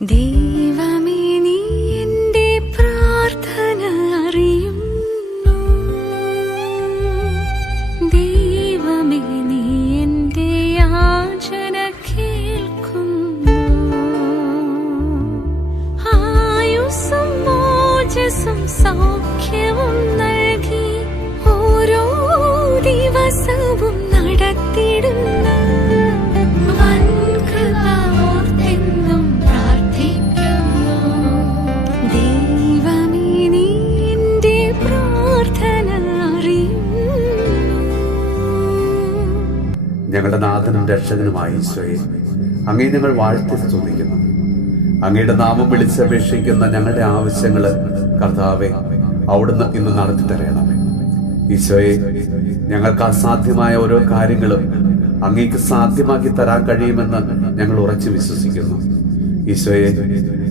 ദൈവമേ, നീ എന്റെ പ്രാർത്ഥന അറിയുന്നു. ദൈവമേ, നീ എന്റെ യാചന കേൾക്കുന്നു. ആയുസ്സും മോചസ്സും സൗഖ്യവും നൽകി ഓരോ ദിവസവും നടത്തിടുന്നു. ഞങ്ങളുടെ നാഥനും രക്ഷകനുമായ ഈശോയെ, അങ്ങേ ഞങ്ങൾ വാഴ്ത്തി സ്തുതിക്കുന്നു. അങ്ങയുടെ നാമം വിളിച്ചപേക്ഷിക്കുന്ന ഞങ്ങളുടെ ആവശ്യങ്ങൾ കർത്താവെ അവിടുന്ന് ഇന്ന് നടത്തി തരണമേ. ഈശോയെ, ഞങ്ങൾക്ക് അസാധ്യമായ ഓരോ കാര്യങ്ങളും അങ്ങേക്ക് സാധ്യമാക്കി തരാൻ കഴിയുമെന്ന് ഞങ്ങൾ ഉറച്ചു വിശ്വസിക്കുന്നു. ഈശോയെ,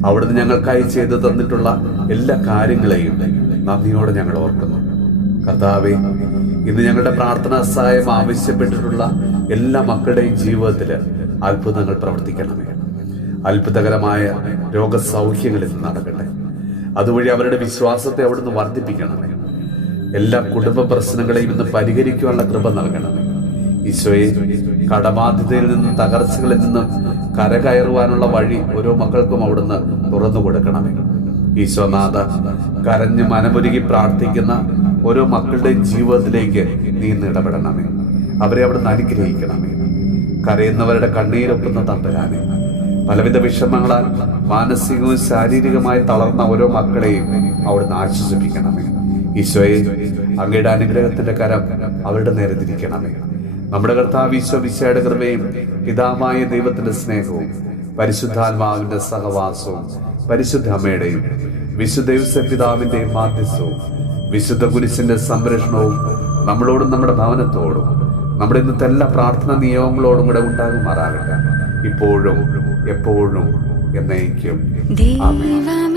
അവിടുന്ന് ഞങ്ങൾക്കായി ചെയ്തു തന്നിട്ടുള്ള എല്ലാ കാര്യങ്ങളെയും നന്ദിയോടെ ഞങ്ങൾ ഓർക്കുന്നു. കർത്താവെ, ഇന്ന് ഞങ്ങളുടെ പ്രാർത്ഥനാ സഹായം ആവശ്യപ്പെട്ടിട്ടുള്ള എല്ലാ മക്കളുടെയും ജീവിതത്തിൽ അത്ഭുതങ്ങൾ പ്രവർത്തിക്കണമേ. അത്ഭുതകരമായ രോഗസൗഖ്യങ്ങൾ ഇന്ന് നടക്കട്ടെ. അതുവഴി അവരുടെ വിശ്വാസത്തെ അവിടുന്ന് വർദ്ധിപ്പിക്കണമേ. എല്ലാ കുടുംബ പ്രശ്നങ്ങളെയും ഇന്ന് പരിഹരിക്കുവാനുള്ള കൃപ നൽകണമേ. ഈശോയെ, കടബാധ്യതയിൽ നിന്നും തകർച്ചകളിൽ നിന്നും കരകയറുവാനുള്ള വഴി ഓരോ മക്കൾക്കും അവിടുന്ന് തുറന്നു കൊടുക്കണമേ. ഈശോനാഥ, കരഞ്ഞ് മനമൊരുകി പ്രാർത്ഥിക്കുന്ന ഓരോ മക്കളുടെയും ജീവിതത്തിലേക്ക് നീ ഇടപെടണമേ. അവരെ അവിടുന്ന് അനുഗ്രഹിക്കണമേ. കരയുന്നവരുടെ കണ്ണീരൊപ്പുന്ന തമ്പുരാനെ, പലവിധ വിഷമങ്ങളാൽ മാനസികവും ശാരീരികമായി തളർന്ന ഓരോ മക്കളെയും അവിടുന്ന് ആശ്വസിപ്പിക്കണമേ. ഈശോയെ, അങ്ങയുടെ അനുഗ്രഹത്തിന്റെ കരം അവരുടെ നേരെ തിരിക്കണമേ. നമ്മുടെ കർത്താവ് ഈശോ മിശിഹായുടെ കൃപയും പിതാവായ ദൈവത്തിന്റെ സ്നേഹവും പരിശുദ്ധാത്മാവിന്റെ സഹവാസവും പരിശുദ്ധ അമ്മയുടെയും വിശുദ്ധ യോസേപ്പ് പിതാവിന്റെയും മാധ്യസ്ഥവും വിശുദ്ധ കുരിശിന്റെ സംരക്ഷണവും നമ്മളോടും നമ്മുടെ ഭവനത്തോടും നമ്മുടെ ഇന്നത്തെ എല്ലാ പ്രാർത്ഥന നിയമങ്ങളോടും കൂടെ ഉണ്ടാകുമാറാകട്ടെ, ഇപ്പോഴും എപ്പോഴും എന്നേക്കും. ആമേൻ.